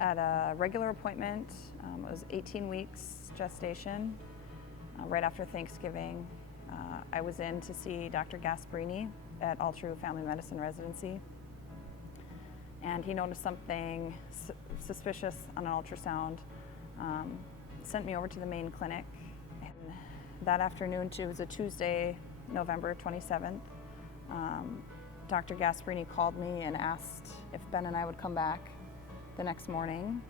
at a regular appointment. It was 18 weeks gestation. Right after Thanksgiving, I was in to see Dr. Gasparini at Altru Family Medicine Residency. And he noticed something suspicious on an ultrasound, sent me over to the main clinic. And that afternoon, it was a Tuesday, November 27th, Dr. Gasparini called me and asked if Ben and I would come back the next morning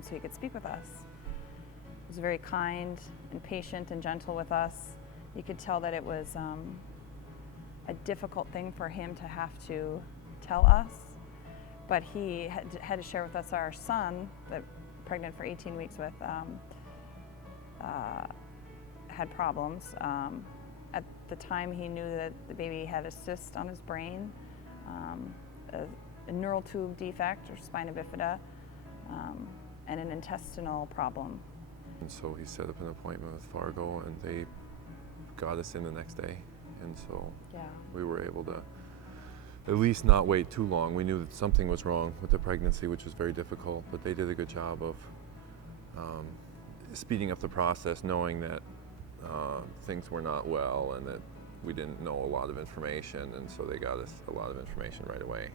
so he could speak with us. He was very kind and patient and gentle with us. You could tell that it was a difficult thing for him to have to tell us, but he had to share with us our son, that pregnant for 18 weeks with, had problems. At the time, he knew that the baby had a cyst on his brain, a neural tube defect or spina bifida, and an intestinal problem. And so he set up an appointment with Fargo, and they got us in the next day. And so we were able to at least not wait too long. We knew that something was wrong with the pregnancy, which was very difficult, but they did a good job of speeding up the process, knowing that things were not well and that we didn't know a lot of information, and so they got us a lot of information right away.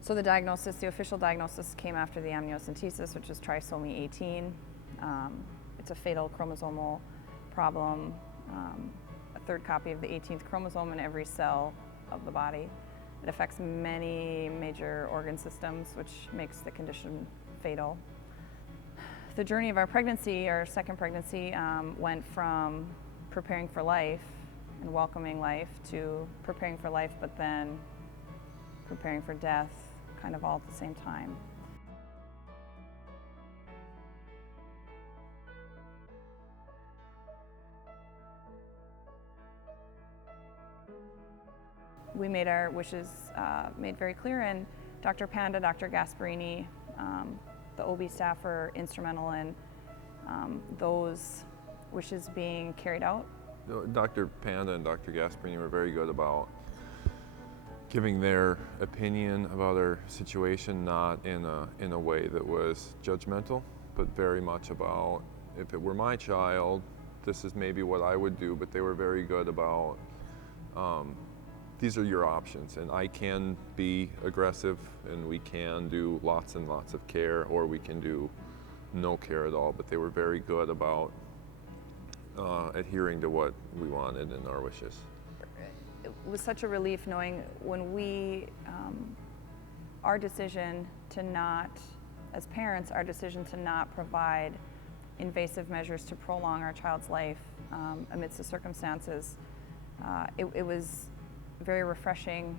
So the diagnosis, the official diagnosis, came after the amniocentesis, which is trisomy 18. It's a fatal chromosomal problem, a third copy of the 18th chromosome in every cell of the body. It affects many major organ systems, which makes the condition fatal. The journey of our pregnancy, our second pregnancy, went from preparing for life and welcoming life to preparing for life, but then preparing for death, kind of all at the same time. We made our wishes made very clear, and Dr. Panda, Dr. Gasparini, the OB staff were instrumental in those wishes being carried out. Dr. Panda and Dr. Gasparini were very good about giving their opinion about our situation, not in a way that was judgmental, but very much about, if it were my child, this is maybe what I would do, but they were very good about these are your options, and I can be aggressive and we can do lots and lots of care, or we can do no care at all, but they were very good about adhering to what we wanted and our wishes. It was such a relief knowing when our decision to not, as parents, our decision to not provide invasive measures to prolong our child's life amidst the circumstances, it was very refreshing,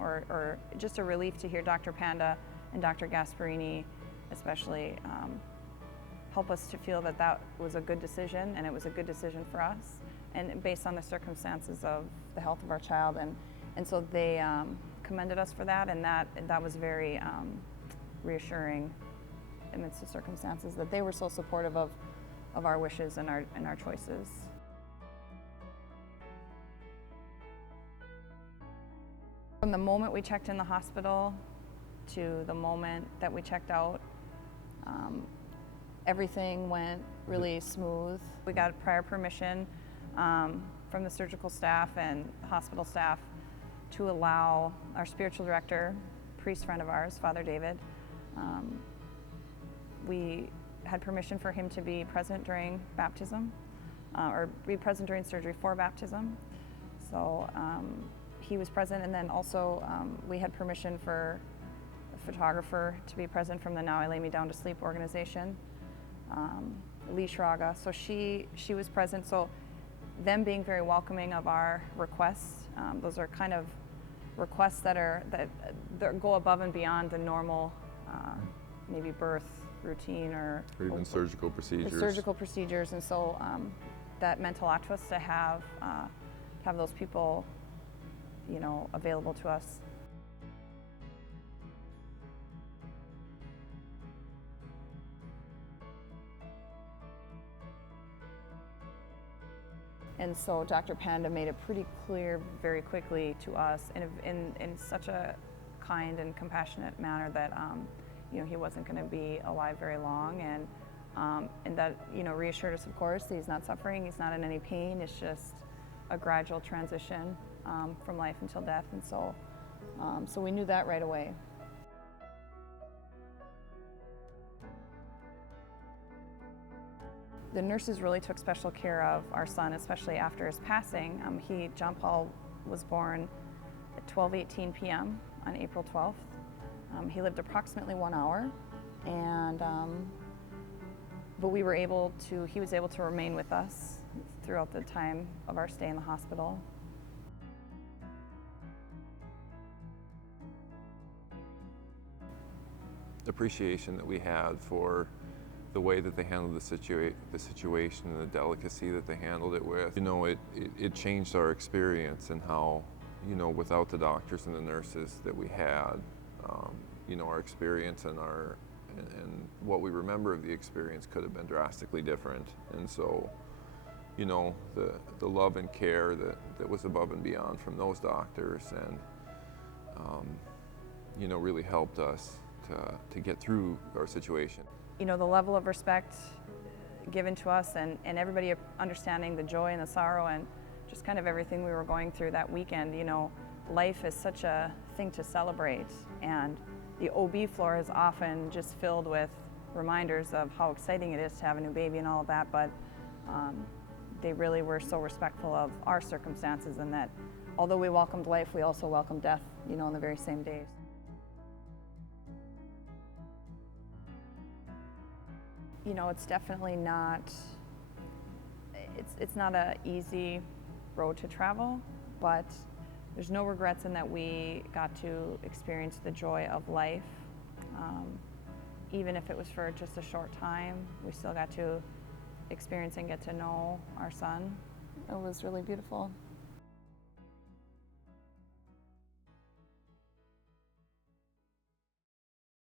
or just a relief to hear Dr. Panda and Dr. Gasparini especially help us to feel that that was a good decision, and it was a good decision for us, and based on the circumstances of the health of our child, and so they commended us for that, and that was very reassuring amidst the circumstances, that they were so supportive of our wishes and our choices. From the moment we checked in the hospital to the moment that we checked out, everything went really smooth. We got prior permission from the surgical staff and hospital staff to allow our spiritual director, priest friend of ours, Father David, we had permission for him to be present during baptism, or be present during surgery for baptism. So he was present, and then also we had permission for a photographer to be present from the Now I Lay Me Down to Sleep organization, Lee Schraga. So she was present. So them being very welcoming of our requests, those are kind of requests that go above and beyond the normal maybe birth routine or even surgical procedures. Surgical procedures, and so that meant a lot to us to have those people, available to us. And so Dr. Panda made it pretty clear very quickly to us in such a kind and compassionate manner that he wasn't going to be alive very long, and that reassured us, of course, that he's not suffering, he's not in any pain. It's just a gradual transition from life until death, and so we knew that right away. The nurses really took special care of our son, especially after his passing. John Paul was born at 12:18 p.m. on April 12th. He lived approximately 1 hour, and but he was able to remain with us throughout the time of our stay in the hospital. Appreciation that we had for the way that they handled the situation and the delicacy that they handled it with. It changed our experience and how, without the doctors and the nurses that we had, our experience and what we remember of the experience could have been drastically different. And so, the love and care that was above and beyond from those doctors and, really helped us to get through our situation. The level of respect given to us and everybody understanding the joy and the sorrow and just kind of everything we were going through that weekend. Life is such a thing to celebrate, and the OB floor is often just filled with reminders of how exciting it is to have a new baby and all of that, but they really were so respectful of our circumstances, and that although we welcomed life, we also welcomed death, on the very same days. It's definitely not, it's not an easy road to travel, but there's no regrets in that we got to experience the joy of life. Even if it was for just a short time, we still got to experience and get to know our son. It was really beautiful.